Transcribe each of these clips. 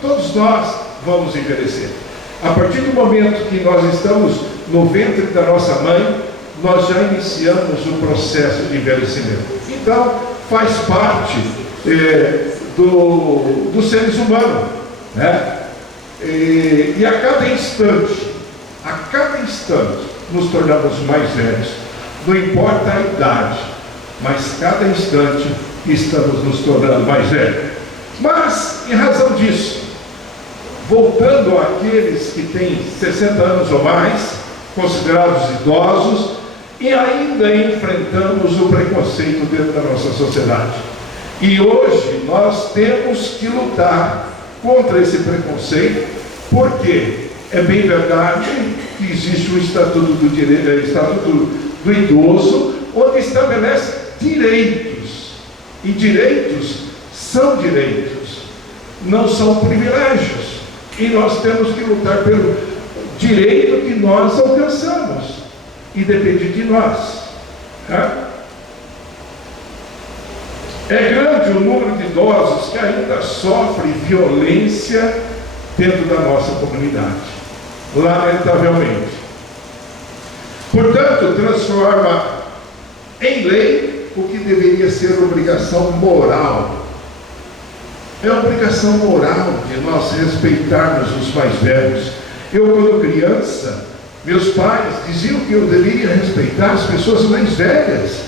Todos nós vamos envelhecer. A partir do momento que nós estamos no ventre da nossa mãe, nós já iniciamos o processo de envelhecimento. Então, faz parte dos seres humanos, né? E a cada instante, nos tornamos mais velhos. Não importa a idade, mas cada instante estamos nos tornando mais velhos. Mas, em razão disso, voltando àqueles que têm 60 anos ou mais, considerados idosos, e ainda enfrentamos o preconceito dentro da nossa sociedade. E hoje nós temos que lutar contra esse preconceito, porque é bem verdade que existe o Estatuto do Idoso, onde estabelece direitos. E direitos são direitos, não são privilégios. E nós temos que lutar pelo direito que nós alcançamos. E depende de nós. É grande o número de idosos que ainda sofrem violência dentro da nossa comunidade, lamentavelmente. Portanto, transforma em lei o que deveria ser obrigação moral. É obrigação moral de nós respeitarmos os mais velhos. Eu, quando criança, meus pais diziam que eu deveria respeitar as pessoas mais velhas.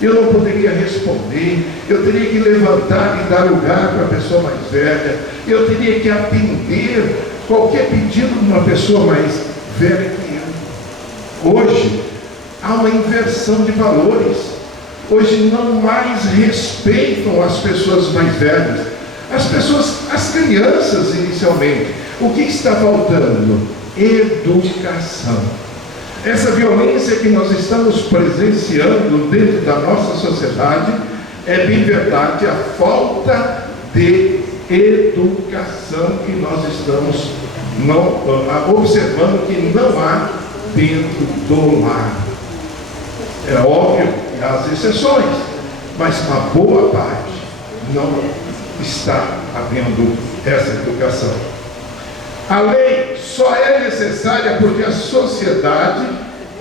Eu não poderia responder, eu teria que levantar e dar lugar para a pessoa mais velha, eu teria que atender qualquer pedido de uma pessoa mais velha que eu. Hoje, há uma inversão de valores. Hoje não mais respeitam as pessoas mais velhas. As crianças inicialmente. O que está faltando? Educação. Essa violência que nós estamos presenciando dentro da nossa sociedade é bem verdade a falta de educação que nós estamos observando que não há dentro do lar. É óbvio que há as exceções, mas uma boa parte não está havendo essa educação. A lei só é necessária porque a sociedade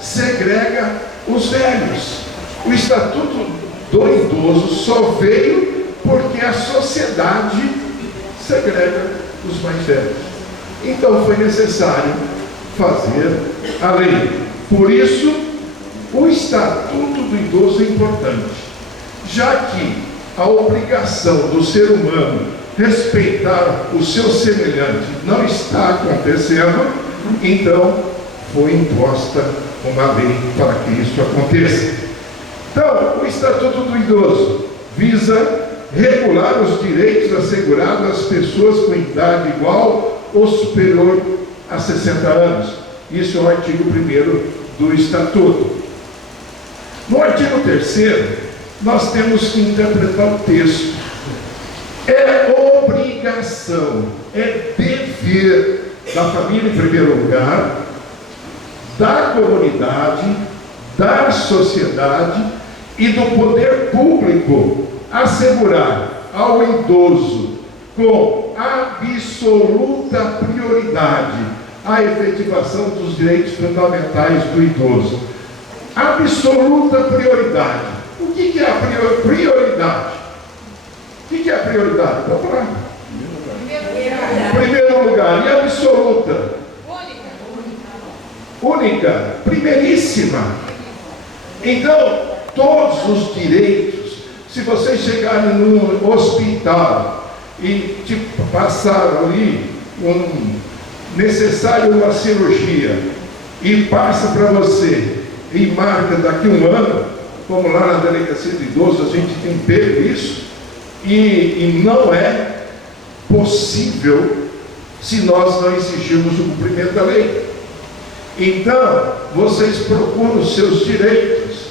segrega os velhos. O Estatuto do Idoso só veio porque a sociedade segrega os mais velhos. Então foi necessário fazer a lei. Por isso, o Estatuto do Idoso é importante, já que a obrigação do ser humano respeitar o seu semelhante não está acontecendo, então foi imposta uma lei para que isso aconteça. Então, o Estatuto do Idoso visa regular os direitos assegurados às pessoas com idade igual ou superior a 60 anos. Isso é o artigo 1º do Estatuto. No artigo 3º, nós temos que interpretar o texto. É obrigação, é dever da família em primeiro lugar, da comunidade, da sociedade e do poder público assegurar ao idoso com absoluta prioridade a efetivação dos direitos fundamentais do idoso. Absoluta prioridade. O que é a prioridade? O que é a prioridade? Vamos falar. Primeiro lugar. E absoluta? Única. Primeiríssima. Então, todos os direitos, se vocês chegarem num hospital e te passaram ali necessário uma cirurgia e passa para você e marca daqui um ano, como lá na delegacia de idosos a gente tem pego isso, e não é possível se nós não exigirmos o cumprimento da lei. Então, vocês procuram os seus direitos,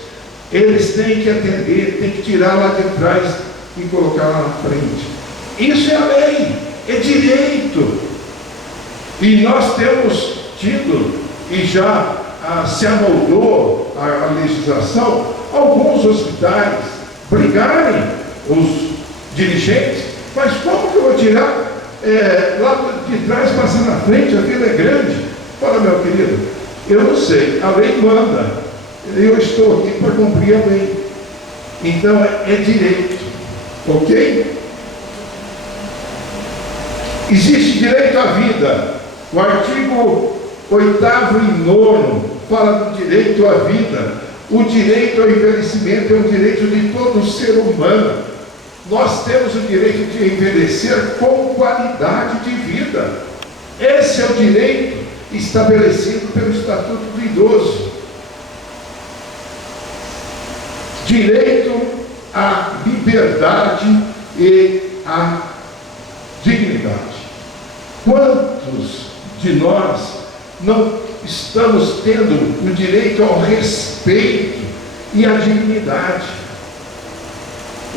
eles têm que atender, têm que tirar lá de trás e colocar lá na frente. Isso é a lei, é direito. E nós temos tido, e já se amoldou a legislação, alguns hospitais brigarem, os dirigentes, mas como que eu vou tirar lá de trás passa na frente, a vida é grande. Fala, meu querido, eu não sei, a lei manda, eu estou aqui para cumprir a lei. Então é direito, ok? Existe direito à vida. O artigo 8º e 9º fala do direito à vida. O direito ao envelhecimento é um direito de todo ser humano. Nós temos o direito de envelhecer com qualidade de vida. Esse é o direito estabelecido pelo Estatuto do Idoso. Direito à liberdade e à dignidade. Quantos de nós não estamos tendo o direito ao respeito e à dignidade?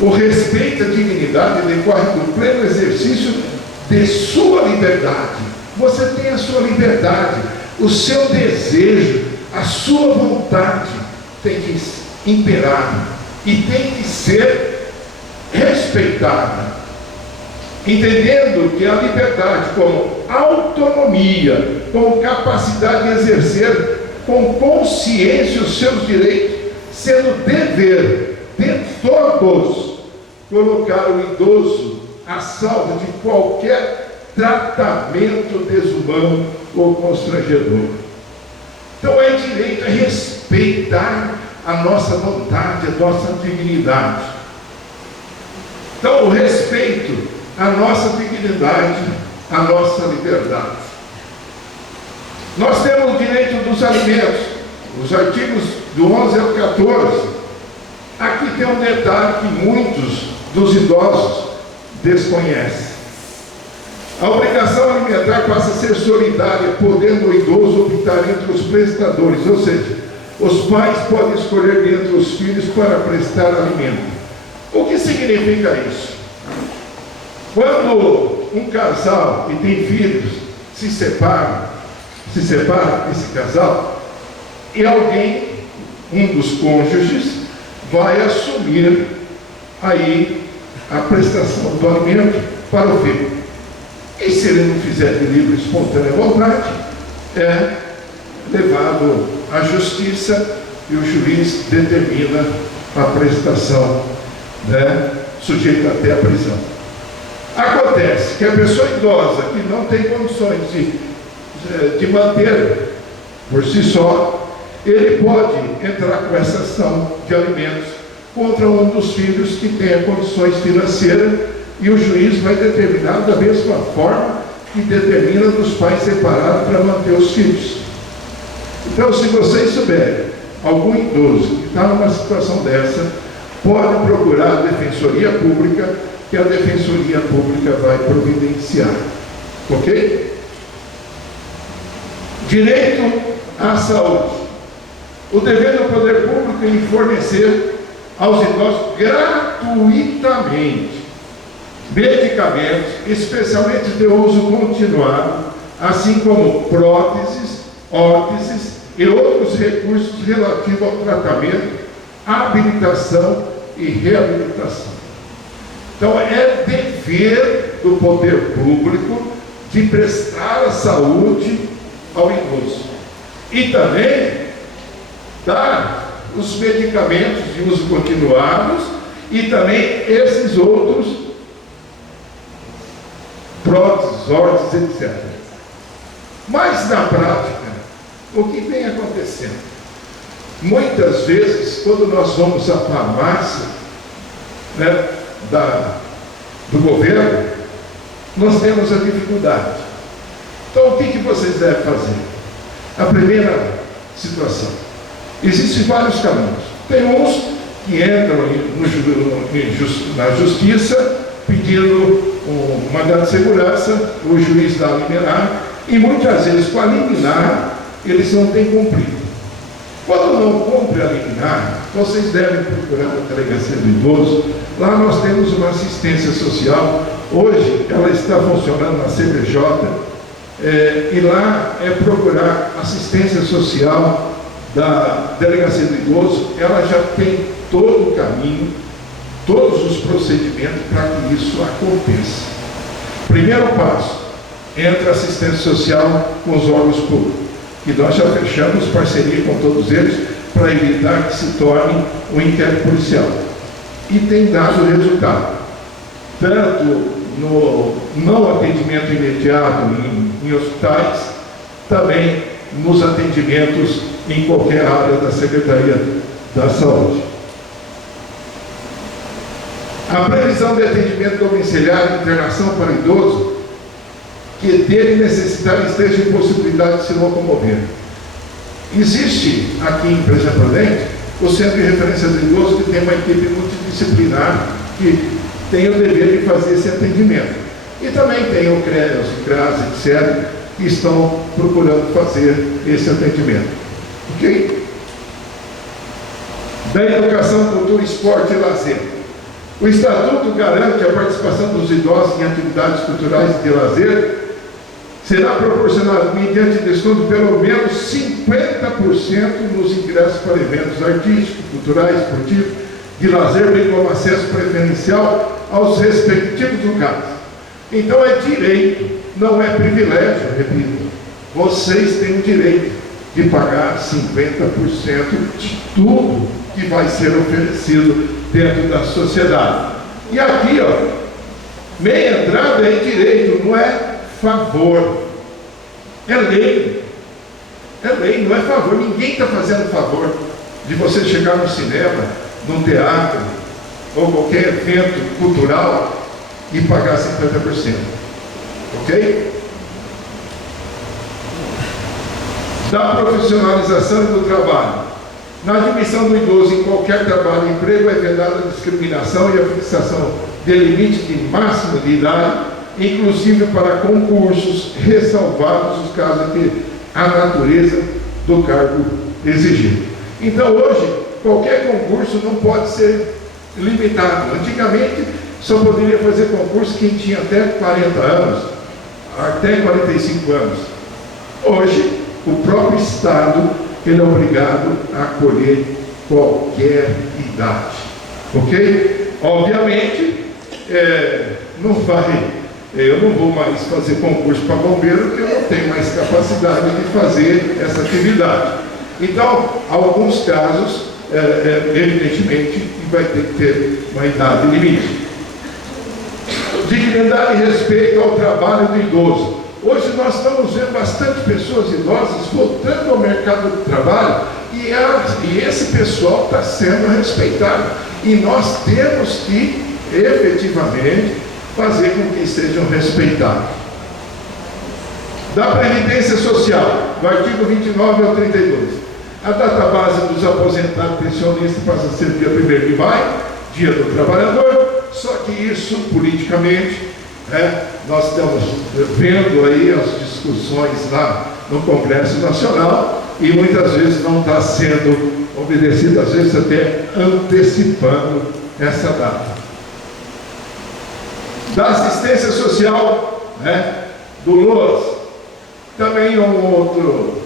O respeito e a dignidade decorre do pleno exercício de sua liberdade. Você tem a sua liberdade, o seu desejo, a sua vontade tem que imperar e tem que ser respeitada. Entendendo que a liberdade como autonomia, como capacidade de exercer com consciência os seus direitos, sendo dever de todos colocar o idoso a salvo de qualquer tratamento desumano ou constrangedor. Então é direito a respeitar a nossa vontade, a nossa dignidade. Então o respeito à nossa dignidade, à nossa liberdade. Nós temos o direito dos alimentos, os artigos do 11 ao 14. Aqui tem um detalhe que muitos dos idosos desconhecem. A obrigação alimentar passa a ser solidária, podendo o idoso optar entre os prestadores, ou seja, os pais podem escolher dentre os filhos para prestar alimento. O que significa isso? Quando um casal que tem filhos se separa esse casal, e alguém, um dos cônjuges, vai assumir aí a prestação do alimento para o filho. E se ele não fizer de livre e espontânea vontade, é levado à justiça e o juiz determina a prestação, sujeita até a prisão. Acontece que a pessoa idosa que não tem condições de manter por si só, ele pode entrar com essa ação de alimentos contra um dos filhos que tenha condições financeiras, e o juiz vai determinar da mesma forma que determina dos pais separados para manter os filhos. Então, se vocês souberem algum idoso que está numa situação dessa, pode procurar a Defensoria Pública, que a Defensoria Pública vai providenciar. Ok? Direito à saúde. O dever do poder público é em fornecer aos idosos gratuitamente medicamentos, especialmente de uso continuado, assim como próteses, órteses e outros recursos relativos ao tratamento, habilitação e reabilitação. Então é dever do poder público de prestar a saúde ao idoso e também dar os medicamentos de uso continuados e também esses outros próteses, órteses, etc. Mas na prática, o que vem acontecendo? Muitas vezes, quando nós vamos à farmácia do governo, nós temos a dificuldade. Então, o que vocês devem fazer? A primeira situação: existem vários caminhos. Tem uns que entram na justiça pedindo um mandado de segurança, o juiz dá a liminar, e muitas vezes com a liminar eles não têm cumprido. Quando não cumpre a liminar, vocês devem procurar a delegacia do idoso. Lá nós temos uma assistência social. Hoje ela está funcionando na CBJ, e lá é procurar assistência social da delegacia do idoso. Ela já tem todo o caminho, todos os procedimentos para que isso aconteça. Primeiro passo, entra a assistência social com os órgãos públicos, que nós já fechamos parceria com todos eles para evitar que se torne um inquérito policial. E tem dado resultado, tanto no não atendimento imediato em hospitais, também nos atendimentos em qualquer área da Secretaria da Saúde. A previsão de atendimento domiciliar e internação para idoso que dele necessitar esteja em possibilidade de se locomover. Existe aqui em Presidente Prudente o Centro de Referência do Idoso, que tem uma equipe multidisciplinar que tem o dever de fazer esse atendimento. E também tem o CREAS, o CRAS, etc., que estão procurando fazer esse atendimento. Ok? Da educação, cultura, esporte e lazer. O Estatuto garante a participação dos idosos em atividades culturais e de lazer. Será proporcionado mediante desconto pelo menos 50% nos ingressos para eventos artísticos, culturais, esportivos, de lazer, bem como acesso preferencial aos respectivos lugares. Então é direito, não é privilégio, repito. Vocês têm o direito de pagar 50% de tudo que vai ser oferecido dentro da sociedade. E aqui, ó, meia entrada é direito, não é favor. É lei. É lei, não é favor. Ninguém está fazendo favor de você chegar no cinema, num teatro, ou qualquer evento cultural e pagar 50%. Ok? Da profissionalização e do trabalho. Na admissão do idoso em qualquer trabalho e emprego é vedada a discriminação e a fixação de limite de máxima de idade, inclusive para concursos, ressalvados os casos de a natureza do cargo exigido. Então hoje, qualquer concurso não pode ser limitado. Antigamente, só poderia fazer concurso quem tinha até 40 anos, até 45 anos. Hoje, o próprio Estado, ele é obrigado a acolher qualquer idade. Ok? Obviamente, eu não vou mais fazer concurso para bombeiro, porque eu não tenho mais capacidade de fazer essa atividade. Então, alguns casos, evidentemente, vai ter que ter uma idade limite. Dignidade e respeito ao trabalho do idoso. Hoje nós estamos vendo bastante pessoas idosas voltando ao mercado do trabalho e esse pessoal está sendo respeitado. E nós temos que, efetivamente, fazer com que sejam respeitados. Da Previdência Social, do artigo 29 ao 32. A data base dos aposentados pensionistas passa a ser dia 1º de maio, dia do trabalhador, só que isso, politicamente, nós estamos vendo aí as discussões lá no Congresso Nacional e muitas vezes não está sendo obedecido, às vezes até antecipando essa data. Da assistência social, do LOAS, também um outro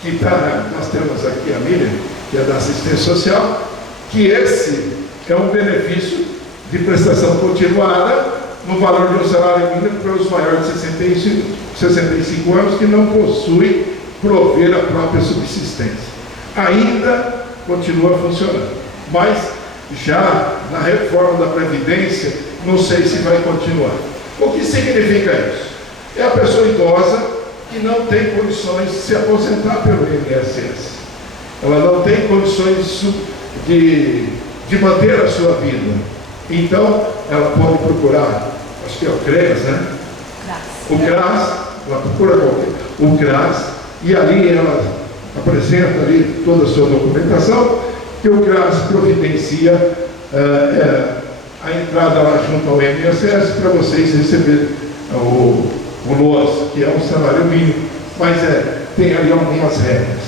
que nós temos aqui a Miriam, que é da assistência social, que esse é um benefício de prestação continuada no valor de um salário mínimo para os maiores de 65 anos que não possuem prover a própria subsistência. Ainda continua funcionando, mas já na reforma da Previdência, não sei se vai continuar. O que significa isso? É a pessoa idosa que não tem condições de se aposentar pelo INSS. Ela não tem condições de manter a sua vida. Então, ela pode procurar, acho que é o CREAS, né? O CRAS, ela procura o CRAS, e ali ela apresenta ali toda a sua documentação, que o CRAS providencia a entrada lá junto ao INSS para vocês receberem o LOAS, que é um salário mínimo, mas tem ali algumas regras.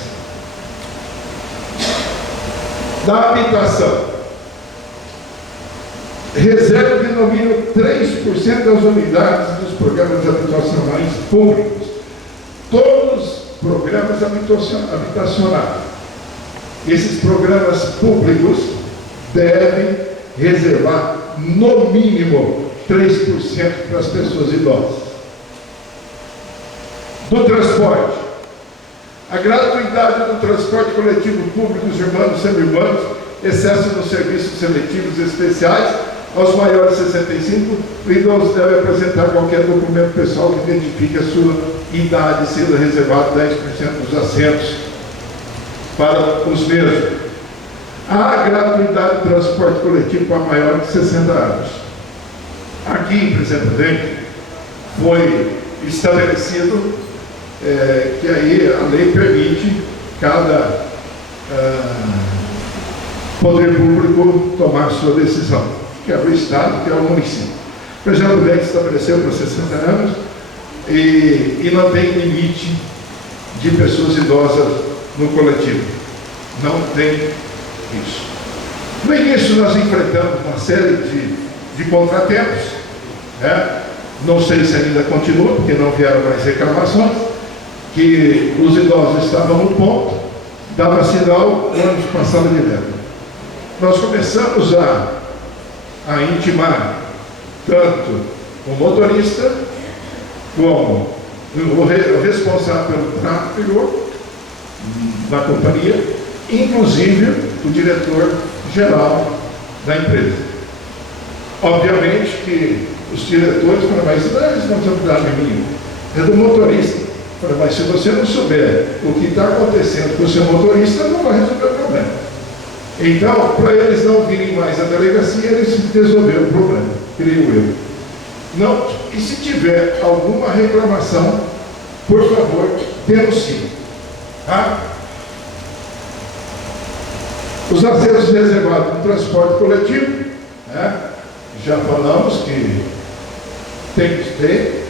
Da habitação. Reserve no mínimo 3% das unidades dos programas habitacionais públicos. Todos os programas habitacionais. Esses programas públicos devem reservar no mínimo 3% para as pessoas idosas. Do transporte, a gratuidade do transporte coletivo público dos urbanos e semi-urbanos, excesso dos serviços seletivos especiais, aos maiores de 65, o idoso deve apresentar qualquer documento pessoal que identifique a sua idade, sendo reservado 10% dos assentos para os mesmos. A gratuidade do transporte coletivo para maiores de 60 anos. Aqui em Presidente Prudente foi estabelecido que aí a lei permite cada poder público tomar sua decisão, que é o Estado, que é o município. O Presidente Prudente estabeleceu para 60 anos e não tem limite de pessoas idosas no coletivo. Não tem isso. No início nós enfrentamos uma série de contratempos, né? Não sei se ainda continua, porque não vieram mais reclamações, que os idosos estavam no ponto, dava sinal, o ônibus passava direto. Nós começamos a intimar tanto o motorista como o responsável pelo tráfego da companhia, inclusive o diretor-geral da empresa. Obviamente que os diretores falaram, mas isso não é responsabilidade minha, é do motorista. Falaram, mas se você não souber o que está acontecendo com o seu motorista, não vai resolver o problema. Então, para eles não virem mais à delegacia, eles resolveram o problema, creio eu. Não, e se tiver alguma reclamação, por favor, denuncie. Tá? Os acessos reservados no transporte coletivo, né? Já falamos que tem que ter.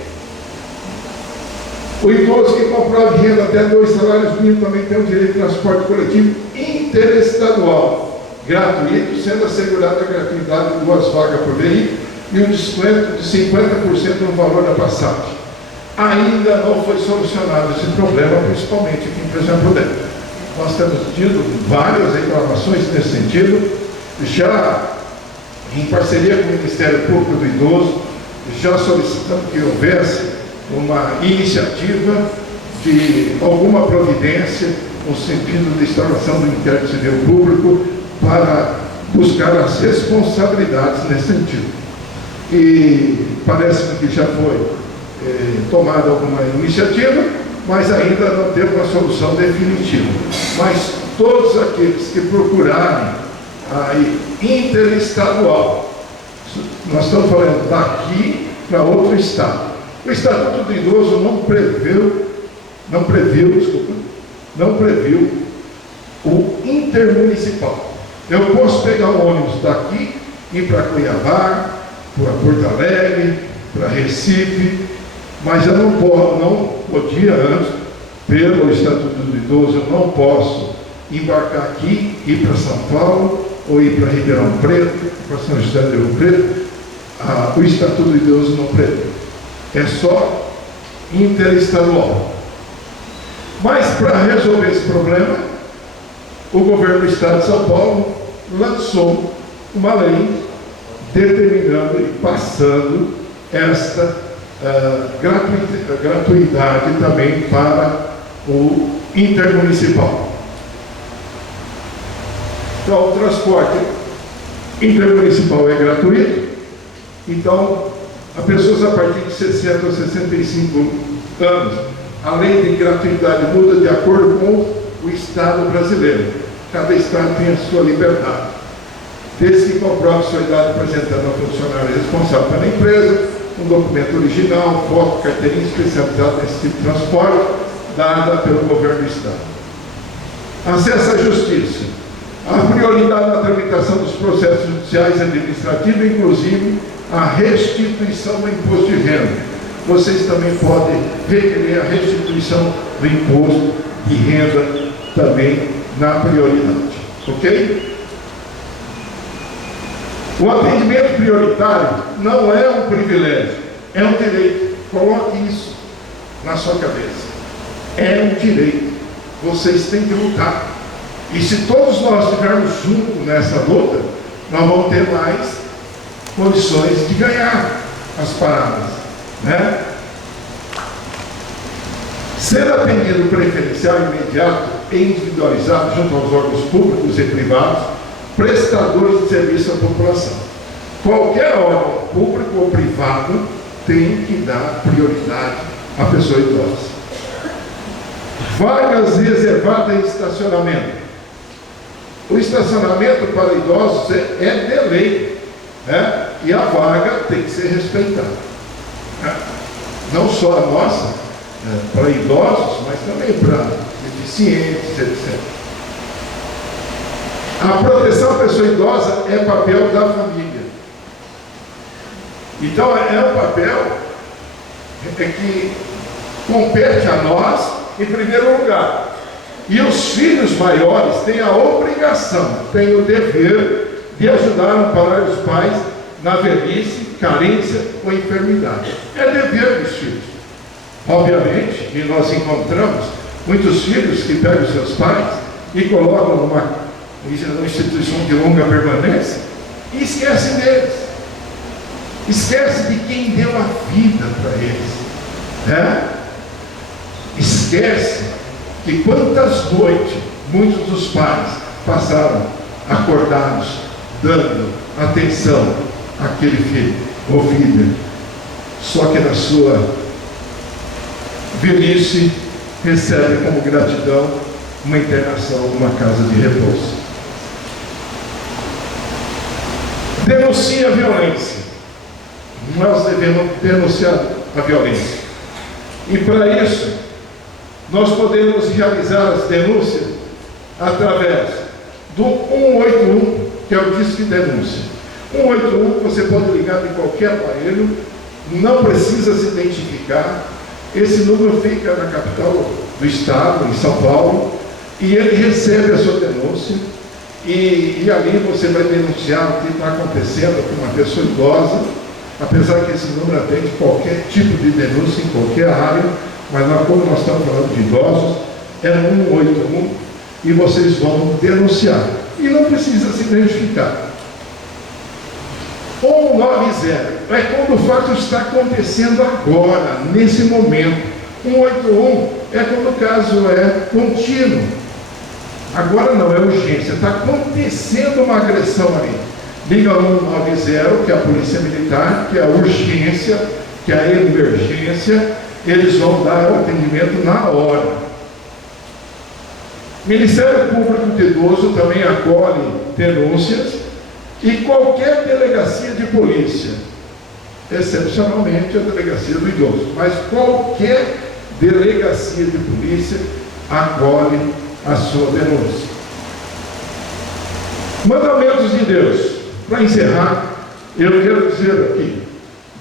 O idoso que comprove renda até 2 salários mínimos também tem o direito de transporte coletivo interestadual, gratuito, sendo assegurada a gratuidade de 2 vagas por veículo e um desconto de 50% no valor da passagem. Ainda não foi solucionado esse problema, principalmente aqui em Presidente Prudente. Nós temos tido várias reclamações nesse sentido, já em parceria com o Ministério Público do Idoso, já solicitamos que houvesse uma iniciativa de alguma providência no sentido de instalação do inquérito civil público para buscar as responsabilidades nesse sentido. E parece que já foi tomada alguma iniciativa, mas ainda não teve uma solução definitiva. Mas todos aqueles que procurarem aí interestadual, nós estamos falando daqui para outro estado. O Estatuto do Idoso não previu o intermunicipal. Eu posso pegar um ônibus daqui, ir para Cuiabá, para Porto Alegre, para Recife, mas eu não podia antes, pelo Estatuto do Idoso, eu não posso embarcar aqui, ir para São Paulo, ou ir para Ribeirão Preto, para São José do Rio Preto. O Estatuto do Idoso não prevê. É só interestadual. Mas para resolver esse problema, o governo do Estado de São Paulo lançou uma lei determinando e passando esta gratuidade também para o intermunicipal. Então, o transporte intermunicipal é gratuito, então, a pessoas a partir de 60 a 65 anos, a lei de gratuidade muda de acordo com o Estado brasileiro. Cada Estado tem a sua liberdade. Desde que comprove sua idade apresentando a funcionária responsável pela empresa, um documento original, foto, carteirinha especializada nesse tipo de transporte, dada pelo governo do Estado. Acesso à justiça. A prioridade na tramitação dos processos judiciais e administrativos, inclusive a restituição do imposto de renda. Vocês também podem requerer a restituição do imposto de renda também na prioridade. Ok? O atendimento prioritário não é um privilégio, é um direito. Coloque isso na sua cabeça. É um direito. Vocês têm que lutar. E se todos nós estivermos juntos nessa luta, nós vamos ter mais condições de ganhar. as paradas, né? Ser atendido preferencial, imediato e individualizado junto aos órgãos públicos e privados, prestadores de serviço à população. Qualquer órgão público ou privado tem que dar prioridade à pessoa idosa. Vagas reservadas em estacionamento. O estacionamento para idosos é de lei, né? E a vaga tem que ser respeitada, né? Não só a nossa, para idosos, mas também para deficientes, etc. A proteção à pessoa idosa é papel da família. Então é um papel que compete a nós em primeiro lugar. E os filhos maiores têm a obrigação, têm o dever de ajudar a amparar os pais na velhice, carência ou enfermidade. É dever dos filhos. Obviamente, e nós encontramos muitos filhos que pegam seus pais e colocam numa instituição de longa permanência e esquecem deles. Esquece de quem deu a vida para eles, né? Esquece que quantas noites muitos dos pais passaram acordados, dando atenção àquele filho ou filha, só que na sua velhice recebe como gratidão uma internação numa casa de repouso. Denuncie a violência. Nós devemos denunciar a violência. E para isso, nós podemos realizar as denúncias através do 181, que é o Disque Denúncia. 181, você pode ligar em qualquer aparelho, não precisa se identificar. Esse número fica na capital do estado, em São Paulo, e ele recebe a sua denúncia, e ali você vai denunciar o que está acontecendo com uma pessoa idosa, apesar que esse número atende qualquer tipo de denúncia em qualquer área, mas como nós estamos falando de idosos, é 181, e vocês vão denunciar. E não precisa se identificar. 190 é quando o fato está acontecendo agora, nesse momento. 181 é quando o caso é contínuo. Agora não, é urgência. Está acontecendo uma agressão ali. Liga 190, que é a Polícia Militar, que é a urgência, que é a emergência. Eles vão dar o atendimento na hora. Ministério Público de Idoso também acolhe denúncias. E qualquer delegacia de polícia, excepcionalmente a delegacia do idoso, mas qualquer delegacia de polícia acolhe a sua denúncia. Mandamentos de Deus. Para encerrar, eu quero dizer aqui,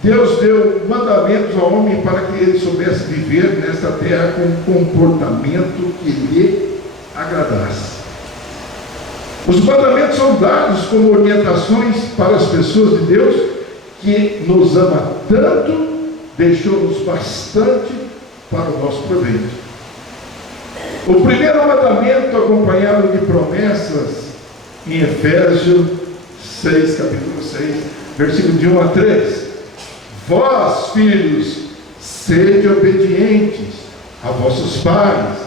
Deus deu mandamentos ao homem para que ele soubesse viver nesta terra com um comportamento que lhe agradasse. Os mandamentos são dados como orientações para as pessoas de Deus, que nos ama tanto, deixou-nos bastante para o nosso proveito. O primeiro mandamento, acompanhado de promessas, em Efésios 6, capítulo 6, versículo de 1 a 3. Vós, filhos, sede obedientes a vossos pais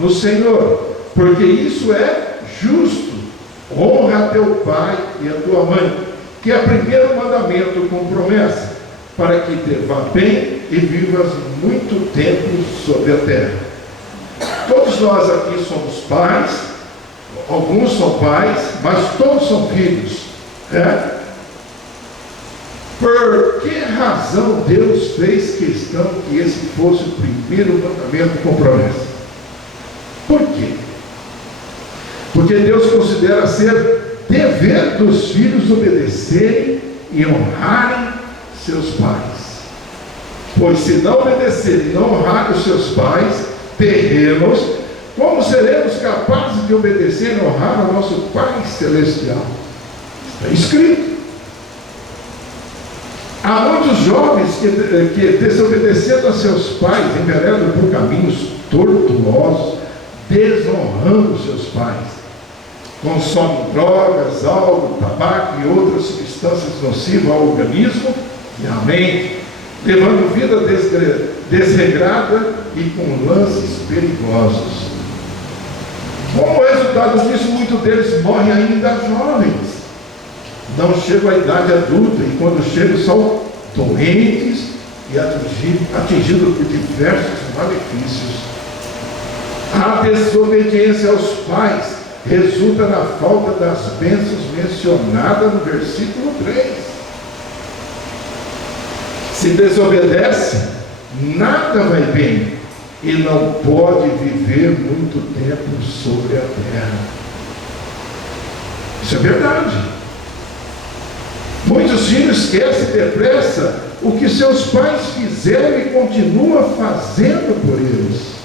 no Senhor, porque isso é justo. Honra a teu pai e a tua mãe, que é o primeiro mandamento com promessa, para que te vá bem e vivas muito tempo sobre a terra. Todos nós aqui somos pais, alguns são pais, mas todos são filhos, né? Por que razão Deus fez questão que esse fosse o primeiro mandamento com promessa? Por quê? Porque Deus considera ser dever dos filhos obedecerem e honrarem seus pais. Pois se não obedecerem e não honrarem os seus pais terrenos, como seremos capazes de obedecer e honrar ao nosso Pai Celestial? Está escrito. Há muitos jovens que desobedecendo a seus pais, enveredam por caminhos tortuosos, desonrando seus pais. Consomem drogas, álcool, tabaco e outras substâncias nocivas ao organismo Amém? Levando vida desregrada e com lances perigosos. Como resultado disso, muitos deles morrem ainda jovens. Não chegam à idade adulta e quando chegam são doentes e atingidos por diversos malefícios. A desobediência aos pais resulta na falta das bênçãos mencionadas no versículo 3. Se desobedece, nada vai bem e não pode viver muito tempo sobre a terra. Isso é verdade. Muitos filhos esquecem depressa o que seus pais fizeram e continuam fazendo por eles.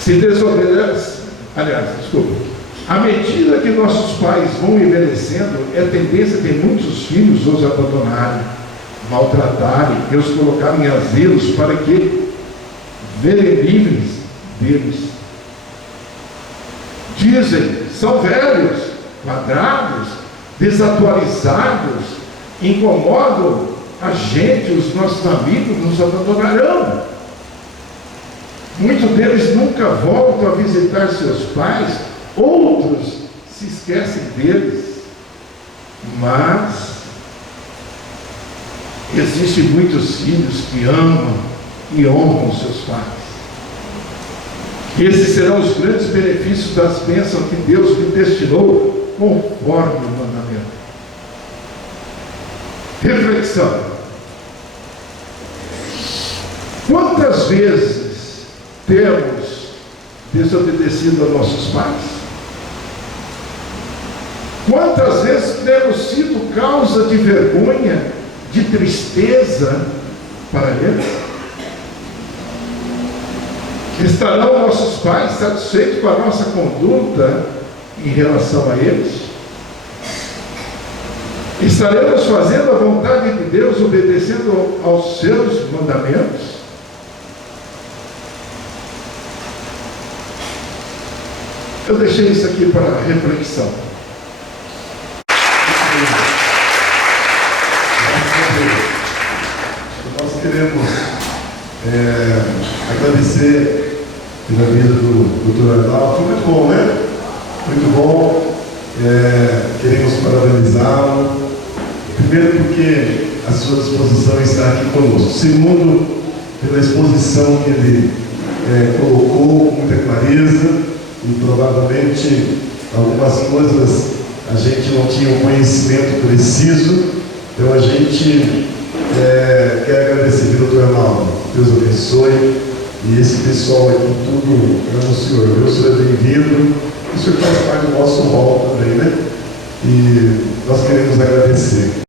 Se desobedece, à medida que nossos pais vão envelhecendo, é tendência de muitos filhos os abandonarem, maltratarem e os colocarem em asilos para que verem livres deles. Dizem, são velhos, quadrados, desatualizados, incomodam a gente, os nossos amigos nos abandonarão. Muitos deles nunca voltam a visitar seus pais, outros se esquecem deles, mas existem muitos filhos que amam e honram seus pais. Esses serão os grandes benefícios das bênçãos que Deus lhe destinou conforme o mandamento. Reflexão: quantas vezes temos desobedecido a nossos pais? Quantas vezes temos sido causa de vergonha, de tristeza para eles? Estarão nossos pais satisfeitos com a nossa conduta em relação a eles? Estaremos fazendo a vontade de Deus, obedecendo aos seus mandamentos? Eu deixei isso aqui para reflexão. Nós queremos agradecer pela vida do Dr. Arnaldo. Foi muito bom, né? Muito bom. Queremos parabenizá-lo. Primeiro, porque a sua disposição está aqui conosco. Segundo, pela exposição que ele colocou com muita clareza. E provavelmente algumas coisas a gente não tinha o conhecimento preciso, então a gente quer agradecer pelo Dr. Arnaldo. Deus abençoe, e esse pessoal aqui tudo ama o Senhor. O Senhor é bem-vindo, o Senhor faz parte do nosso rol também, né? E nós queremos agradecer.